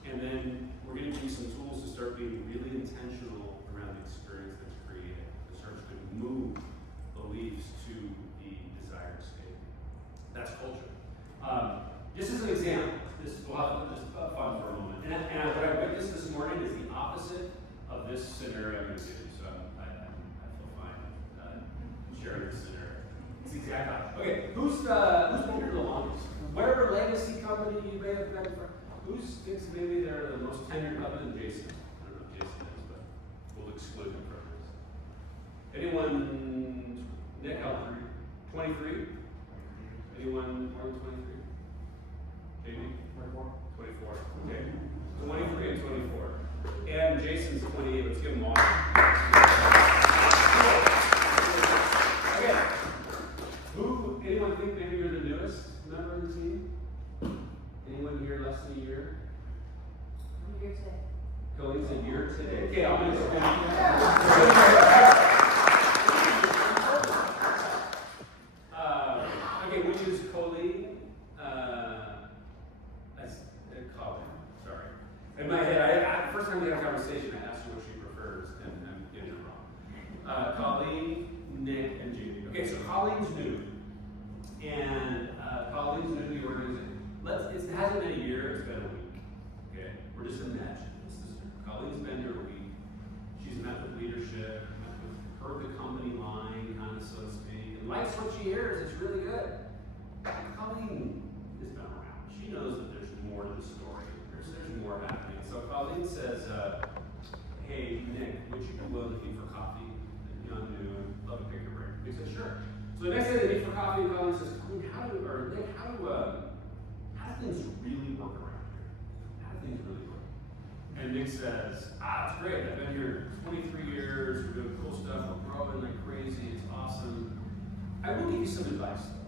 and then we're going to give you some tools to start being really intentional around the experience that's created, that starts to move beliefs to the desired state. That's culture. Just as an example, we'll have this fun for a moment. And what I witnessed this morning is the opposite of this scenario I'm going to give you. So I feel fine sharing this scenario. It's the exact opposite. Okay, who's been here the longest? Whatever legacy company you may have been from, who thinks maybe they're the most tenured other than Jason? I don't know if Jason is, but we'll exclude him from this. Anyone, Nick, 23? Anyone more than 23? JD? 24. Okay. 23 and 24. And Jason's 28. Let's give them all. Okay. Anyone think maybe you're the newest member of the team? Anyone here less than a year? I'm here today. Colleen's a year today. Okay, I'm going to okay, which is Colleen? Colleen, sorry. In my head, first time we had a conversation, I asked her what she prefers, and I'm getting it wrong. Colleen, Nick, and Judy. Okay, so Colleen's new. And Colleen's new to the organization. It hasn't been a year, it's been a week. Okay? We're just imagining this. Colleen's been here a week. She's met with leadership, heard the company line, kind of so to speak, and likes what she hears. It's really good. Colleen has been around. She knows that there's more to the story. There's more happening. So Colleen says, hey, Nick, would you be willing to meet for coffee? On noon, love to pick your brain. He said, sure. So the next day they meet for coffee, and Colleen says, Nick, how do things really work around here? How do things really work? And Nick says, it's great. I've been here 23 years. We're doing cool stuff. We're growing like crazy. It's awesome. I will give you some advice, though.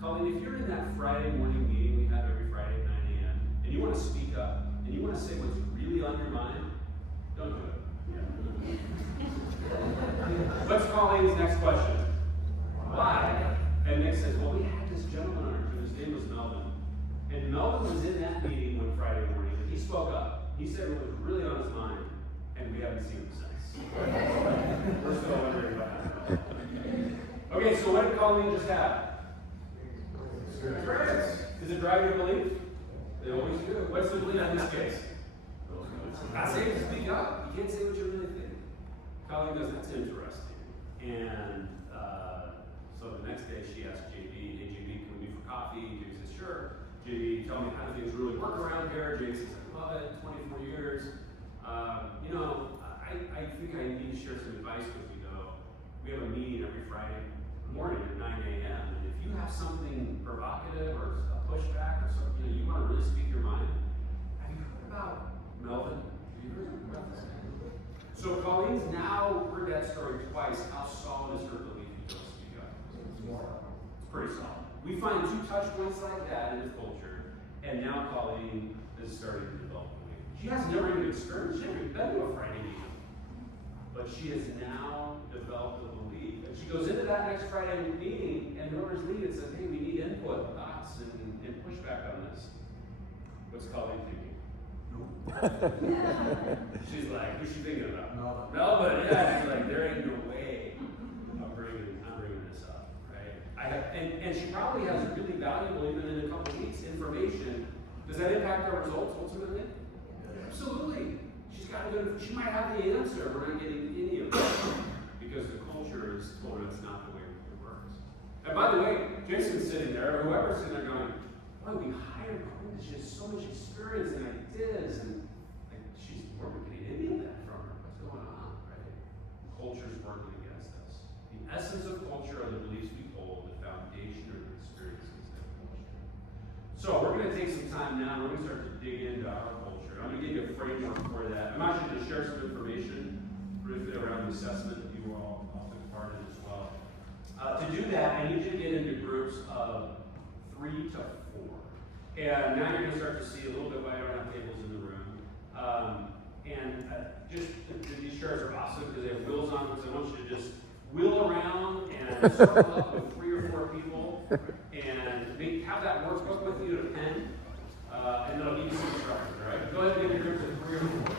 Colleen, if you're in that Friday morning meeting we have every Friday at 9 a.m., and you want to speak up, and you want to say what's really on your mind, don't do it. What's Colleen's next question? Why? And Nick says, well, we had this gentleman on our team. His name was Melvin. And Melvin was in that meeting one Friday morning, and he spoke up. He said what was really on his mind, and we haven't seen him since. We're still wondering about that. Okay, so what did Colleen just have? Experience. Does it drive your belief? They always do. What's the belief in this case? Not saying to speak up. You can't say what you really think. Colleen goes, that's interesting. And so the next day she asked JB, hey JB, can we meet for coffee? JB says, sure. JB, tell me how do things really work around here? JB says, I love it, 24 years. I think I need to share some advice with you though. We have a meeting every Friday morning at 9 a.m. And if you have something provocative or a pushback or something, you want to really speak your mind, have you heard about Melvin? Have you heard about this guy? So Colleen's now heard that story twice. How solid is her belief to go speak up? It's pretty solid. We find 2 touch points like that in the culture, and now Colleen is starting to develop belief. She has never even experienced, she never even been to a Friday meeting, but she has now developed a belief. And she goes into that next Friday meeting, and whoever's leading it says, hey, we need input, thoughts, and pushback on this. What's Colleen thinking? She's like, who's she thinking about? Melvin, yeah. She's like, there ain't no way I'm bringing this up, right? And she probably has really valuable, even in a couple of weeks, information. Does that impact our results ultimately? Absolutely. She's got to go. She might have the answer. We're not getting any of it because the culture is told us not the way it works. And by the way, Jason's sitting there, or whoever's sitting there, going, "Boy, we hired Colleen. She has so much experience and ideas, and like we're not getting any of that from her. What's going on, right? Culture's working against us. The essence of culture are the beliefs we hold. The foundation are the experiences that culture. So we're going to take some time now. We're going to start to dig into our culture. I'm going to give you a framework for that. I'm actually going to share some information briefly around the assessment that you all took part in as well. To do that, I need you to get into groups of 3 to 4. And now you're going to start to see a little bit why I don't have tables in the room. These chairs are awesome because they have wheels on them, so I want you to just wheel around and circle up with 3 or 4 people and have that workbook with you and a pen, and then I'll give you some instructions, all right? Go ahead and get your groups of 3 or 4.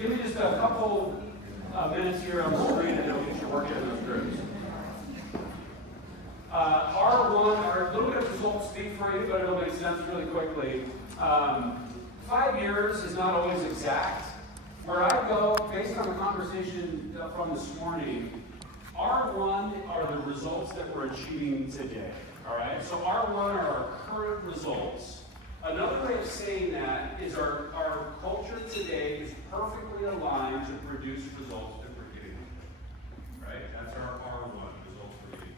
Give me just a couple minutes here on the screen and then we'll get you working in those groups. R1, a little bit of results speak for you, but it'll make sense really quickly. 5 years is not always exact. Where I go, based on the conversation from this morning, R1 are the results that we're achieving today. All right? So R1 are our current results. Another way of saying that is our culture today is perfectly aligned to produce results that we're getting. Right? That's our R1, results we're getting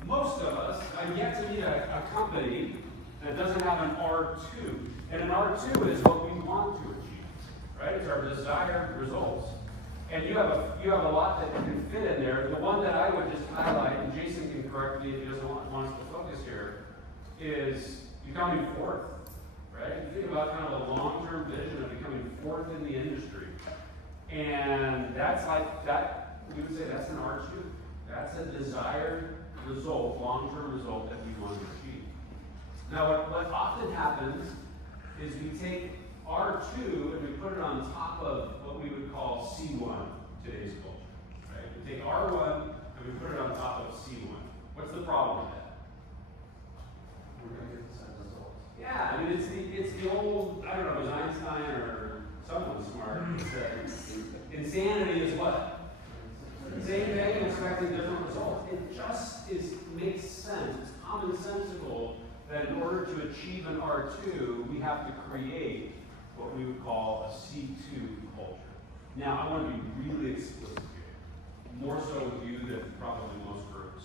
to. Most of us have yet to meet a company that doesn't have an R2. And an R2 is what we want to achieve. Right? It's our desired results. And you have a lot that can fit in there. The one that I would just highlight, and Jason can correct me if he doesn't want us to focus here, is becoming fourth, right? You think about kind of a long-term vision of becoming fourth in the industry. And that's like, that, we would say that's an R2. That's a desired result, long-term result that we want to achieve. Now, what often happens is we take R2 and we put it on top of what we would call C1, today's culture, right? We take R1 and we put it on top of C1. What's the problem with that? We're gonna get the same results. Yeah, I mean, it's the old, I don't know, it was Einstein or someone smart who said, insanity is what? Same thing, expecting different results. It just makes sense, it's commonsensical that in order to achieve an R2, we have to create what we would call a C2 culture. Now, I want to be really explicit here, more so with you than probably most groups.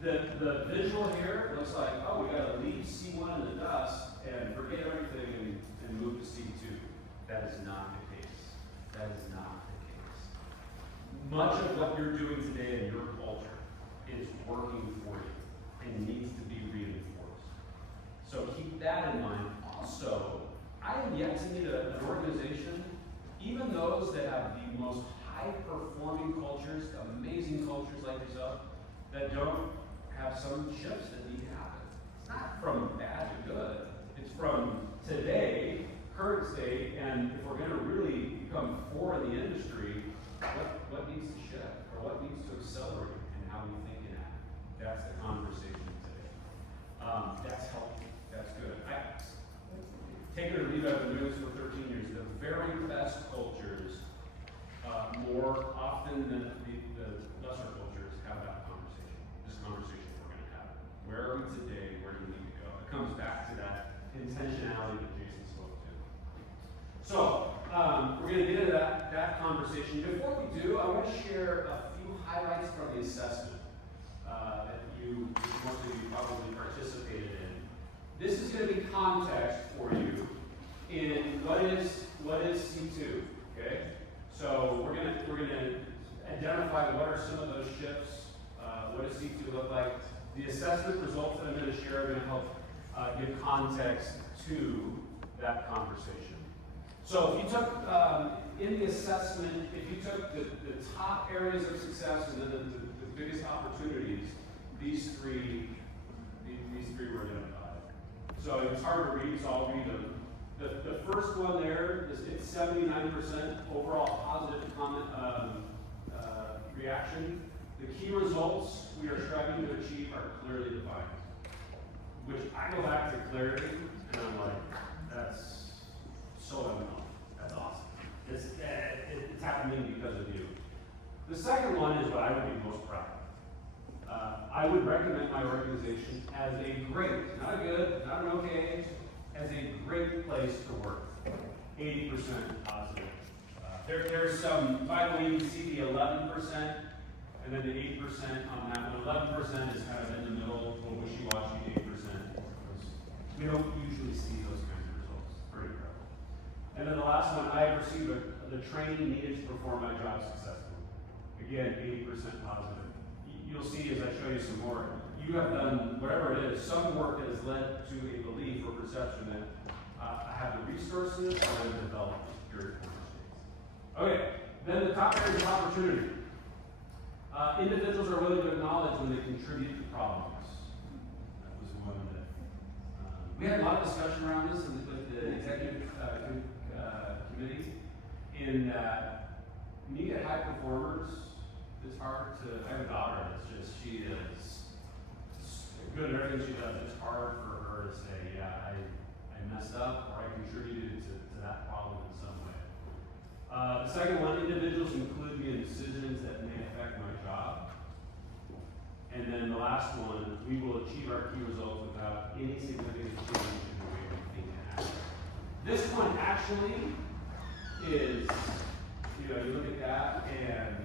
The visual here looks like, oh, we got to leave C1 in the dust and forget everything and move to C2. That is not the case. That is not the case. Much of what you're doing today in your culture is working for you and needs to be reinforced. So keep that in mind. Also, I have yet to meet an organization, even those that have the most high-performing cultures, amazing cultures like yourself, that don't have some shifts that need to happen. It's not from bad to good. It's from today, current state, and if we're going to really become four in the industry, what needs to shift, or what needs to accelerate in how we think and act? That's the conversation today. That's healthy. That's good. Take it or leave it, I've been doing this for 13 years. The very best cultures, more often than the lesser cultures, have that conversation. This conversation we're going to have. Where are we today? Where do we need to go? It comes back to that intentionality that Jason spoke to. So, we're going to get into that conversation. Before we do, I want to share a few highlights from the assessment that most of you probably participated in. This is going to be context for you in what is C2, okay? So we're gonna identify what are some of those shifts. What does C2 look like? The assessment results that I'm going to share are going to help give context to that conversation. So if you took in the assessment, if you took the top areas of success and then the biggest opportunities, these three were identified. So it's hard to read, so I'll read them. The first one there is it's 79% overall positive comment reaction. The key results we are striving to achieve are clearly defined. Which I go back to clarity and I'm like, that's so unknown. That's awesome. It's happening because of you. The second one is what I would be most proud of. I would recommend my organization as a great, not a good, not an okay, as a great place to work. 80% positive. There's some, by the way, you can see the 11% and then the 8% on that one. 11% is kind of in the middle, a little wishy-washy. 8%. We don't usually see those kinds of results. Pretty incredible. And then the last one, I have received the training needed to perform my job successfully. Again, 80% positive. You'll see as I show you some more, you have done whatever it is, some work that has led to a belief or perception that I have the resources or I have developed your states. Okay, then the top areas of opportunity. Individuals are willing to acknowledge when they contribute to problems. That was one that we had a lot of discussion around this with the executive committee. In that, when you get high performers, it's hard to. I have a daughter that's she is good at everything she does. It's hard for her to say, yeah, I messed up or I contributed to that problem in some way. The second one, individuals include me in decisions that may affect my job. And then the last one, we will achieve our key results without any significant change in the way we think and act. This one actually is, you look at that and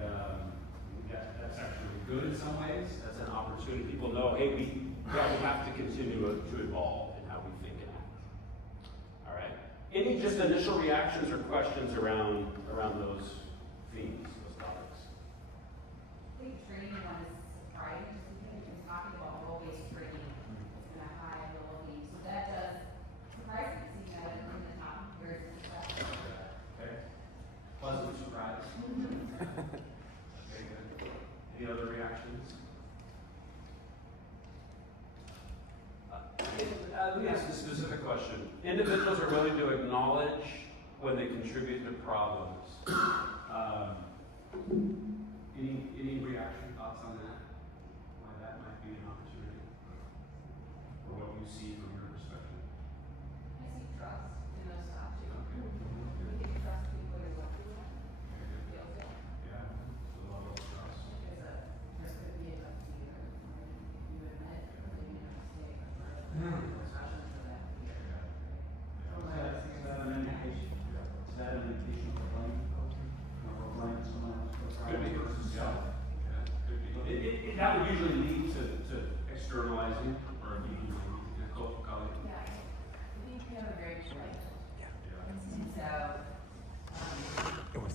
that's actually good in some ways. That's an opportunity. People know, hey, we have to continue to evolve in how we think and act. All right. Any just initial reactions or questions around those themes, those topics. I think training one is surprising, just because we've been talking about role-based training. It's been a high level theme, so that does surprise me, seeing that in the top years and stuff. Okay. Pleasant surprise. Very good. Any other reactions? Let me ask a specific question. Individuals are willing to acknowledge when they contribute to problems. Any reaction, thoughts on that? Why that might be an opportunity? Or what you see from your perspective? I see trust in those stuff too. Okay. We can trust people you're working with. Feels good. Yeah, the level of trust. There could be a tough year, you admit, maybe a mistake, or discussions for that year. Is that an indication? Is that an indication for blame? Or blame someone else for Could be. problem versus self? Could be. That would usually lead to externalizing or needing to go, colleague. Yeah, I think we have a very good life. Yeah. And so,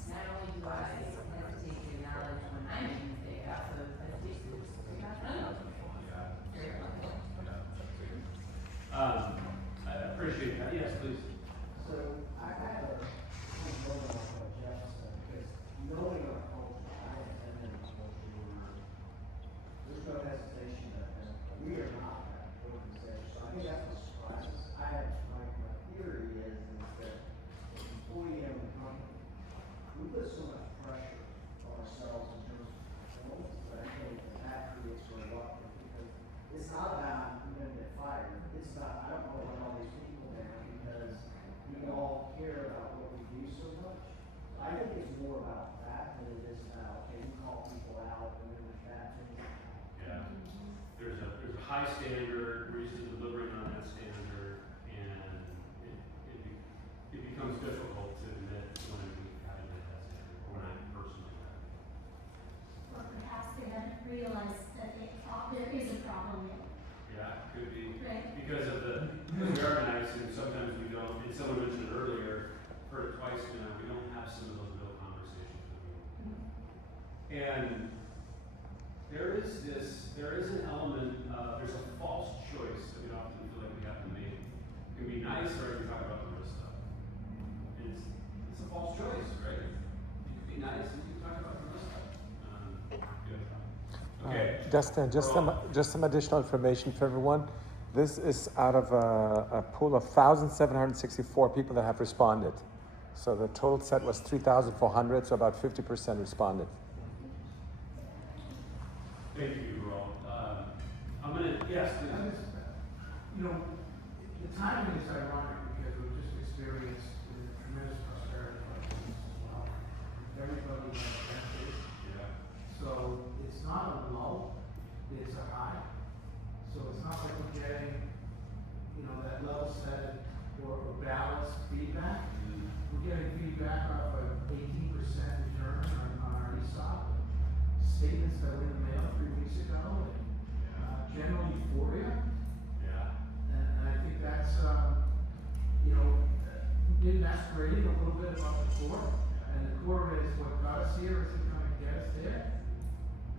not only do I hesitate to acknowledge when I make a mistake, I also hesitate to acknowledge when I'm very flexible. I appreciate that. Yes, please. So I have a build on what Jeff said, because knowing our culture, I have been in this culture where there's no hesitation that we are not that organization. So I think that's what surprises us. I have, my theory is that as an employee of the company, we put so much pressure on ourselves in terms of performance, that I think that creates a lot, because it's not about I'm gonna get fired. It's about, I don't want to let all these people down because we all care about what we do so much. I think it's more about that than it is about, okay, we call people out and then there's bad things. Yeah. There's a high standard, we're used to delivering on that standard, and it becomes difficult to admit when we haven't met that standard, or when I personally have. Or perhaps they haven't realized that there is a problem yet. Yeah, could be. Right. Because of because we organize, and sometimes we don't, and someone mentioned it earlier, heard it twice now, we don't have some of those real conversations with people. And there is an element, there's a false choice that we often feel like we have to make. It can be nice, or we talk about the real stuff. It's a false choice, right? You can be nice, and you can talk about the real stuff. Good. Okay. Just some additional information for everyone. This is out of a pool of 1,764 people that have responded. So the total set was 3,400, so about 50% responded. Thank you, Ron. I'm gonna, yes, I please. just, the timing is ironic because we've just experienced a tremendous prosperity crisis as well. Everybody has benefits, Yeah. so it's not a lull, it's a high. So it's not like we're getting, that level set or balanced feedback. We're getting feedback off of 18% return on our ESOP, statements that were in the mail 3 weeks ago, and general euphoria. Yeah. And I think that's, been masquerading a little bit about the core. And the core is what got us here, is it gonna get us there?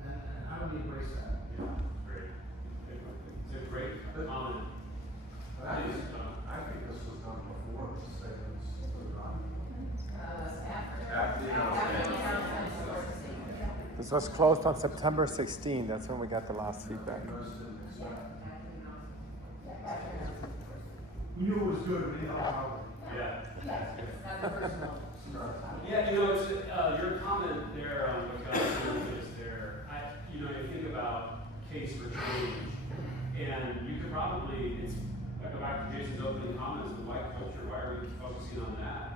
And how do we embrace that? Yeah, great. It's a great comment. But I think this was done before the segments was on. After the announcement. This was closed on September 16. That's when we got the last feedback. We knew it was good, we didn't know how. Yeah. Yeah, it's, your comment there on what got you is there, you think about case for change, and you could probably, I go back to Jason's opening comments, the white culture, why are we focusing on that?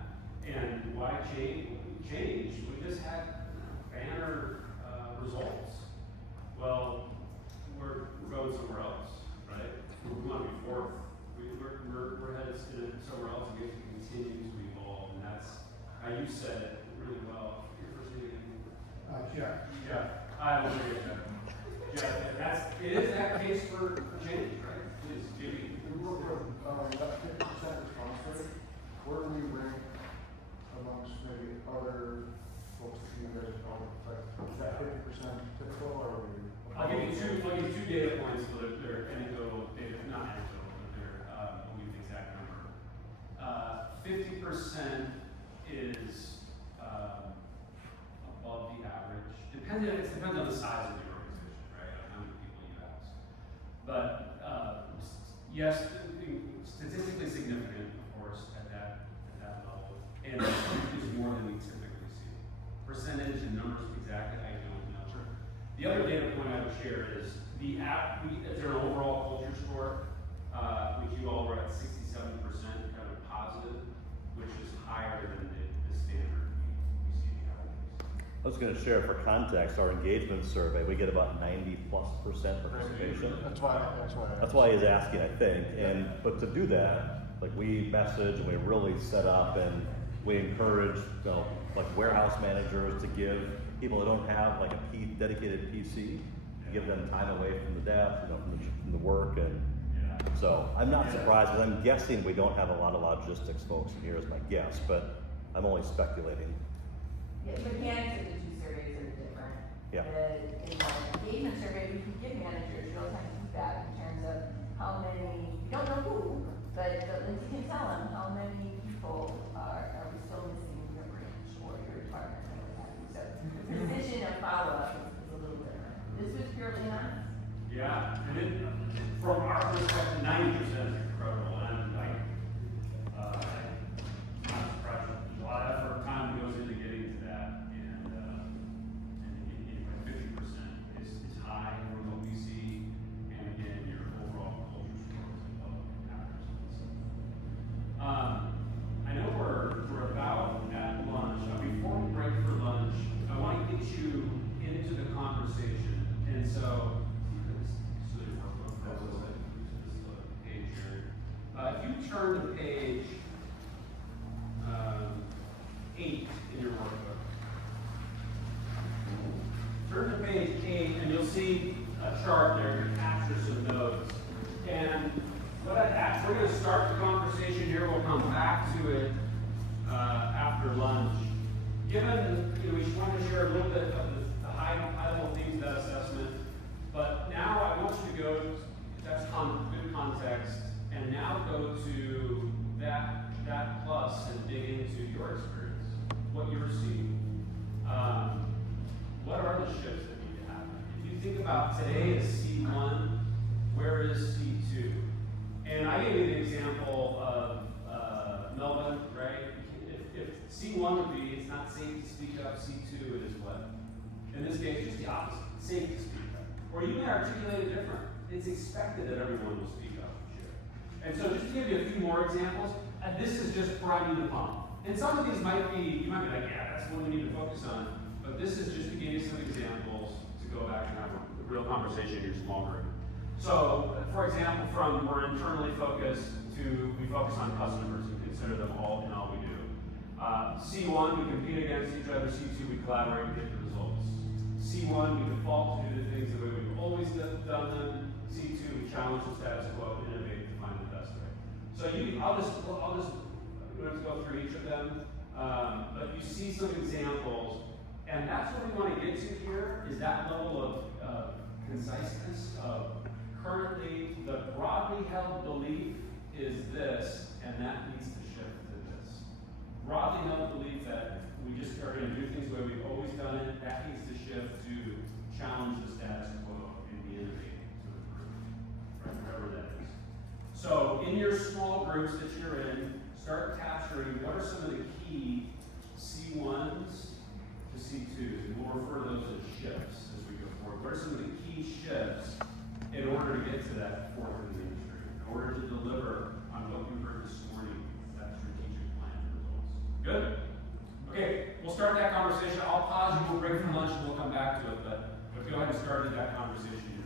And why change? We just had banner results. Well, we're going somewhere else, right? We want to be fourth. We're headed somewhere else, and we have to continue to evolve, and that's how you said it really well. Your first name? Jeff. Jeff. I will agree with Jeff. It is that case for change, right? Please, Jimmy. We were about 50% response rate. Where do we rank amongst maybe other folks that you guys don't affect? Is that 50% typical or? I'll give you two data points, so they're anecdotal data, not anecdotal, but I'll give you the exact number. 50% is above the average. It depends on the size of the organization, right? On how many people you ask. But yes, statistically significant, of course, at that level, and is more than we typically see. Percentage and numbers exactly, I don't know. The other data point I would share is is there an overall culture score, which you all were at 67%, kind of positive, which is higher than the standard we see nowadays. I was gonna share for context, our engagement survey, we get about 90+% participation. That's why. That's why he's asking, I think, but to do that, like we message and we really set up and we encourage, like warehouse managers to give people that don't have like a dedicated PC, give them time away from the desk, from the work, and so I'm not surprised, but I'm guessing we don't have a lot of logistics folks in here is my guess, but I'm only speculating. Yeah, the mechanics of the two surveys are different. Yeah. In the engagement survey, we can give managers real-time feedback in terms of how many, you don't know who, but Lindsay can tell them how many people are we still missing in your branch or your department or what have you. So the position of follow-up is a little different. This was purely honest. Yeah, and then from our perspective, 90% is incredible, and I'm not surprised. There's a lot of effort, time goes into getting to that, and 50% is high from what we see, and again, your overall culture score is above average. I know we're about at lunch. Before we break for lunch, I want to get you into the conversation, and so. If you turn to page 8 in your workbook, turn to page 8 and you'll see a chart there to capture some notes. And we're going to start the conversation here. We'll come back to it after lunch. Given we want to share a little bit of the high-level themes of that assessment, but now I want you to go. That's good context. And now go to that plus and dig into your experience, what you're seeing. What are the shifts that need to happen? If you think about today as C1, where is C2? And I gave you the example of Melvin, right? If C1 would be, it's not safe to speak up, C2 it is what? In this case, it's the opposite, it's safe to speak up. Or you may articulate it different. It's expected that everyone will speak up. And so just to give you a few more examples, this is just priming the pump. And some of these might be, you might be like, yeah, that's what we need to focus on. But this is just to give you some examples to go back and have a real conversation in your small group. So, for example, from we're internally focused to we focus on customers and consider them all in all we do. C1, we compete against each other. C2, we collaborate and get the results. C1, we default to do the things the way we've always done them. C2, we challenge the status quo, innovate to find the best way. So I'll just we don't have to go through each of them, but you see some examples, and that's what we want to get to here, is that level of conciseness of currently the broadly held belief is this, and that needs to shift to this. Broadly held belief that we just are going to do things the way we've always done it, that needs to shift to challenge the status quo and be innovative to improve, right, whatever that is. So in your small groups that you're in, start capturing what are some of the key C1s to C2s, and we'll refer to those as shifts as we go forward. What are some of the key shifts in order to get to that fourth in the industry, in order to deliver on what you heard this morning, that strategic plan results? Good? Okay, we'll start that conversation. I'll pause you, we'll break for lunch, and we'll come back to it, but go ahead and start that conversation.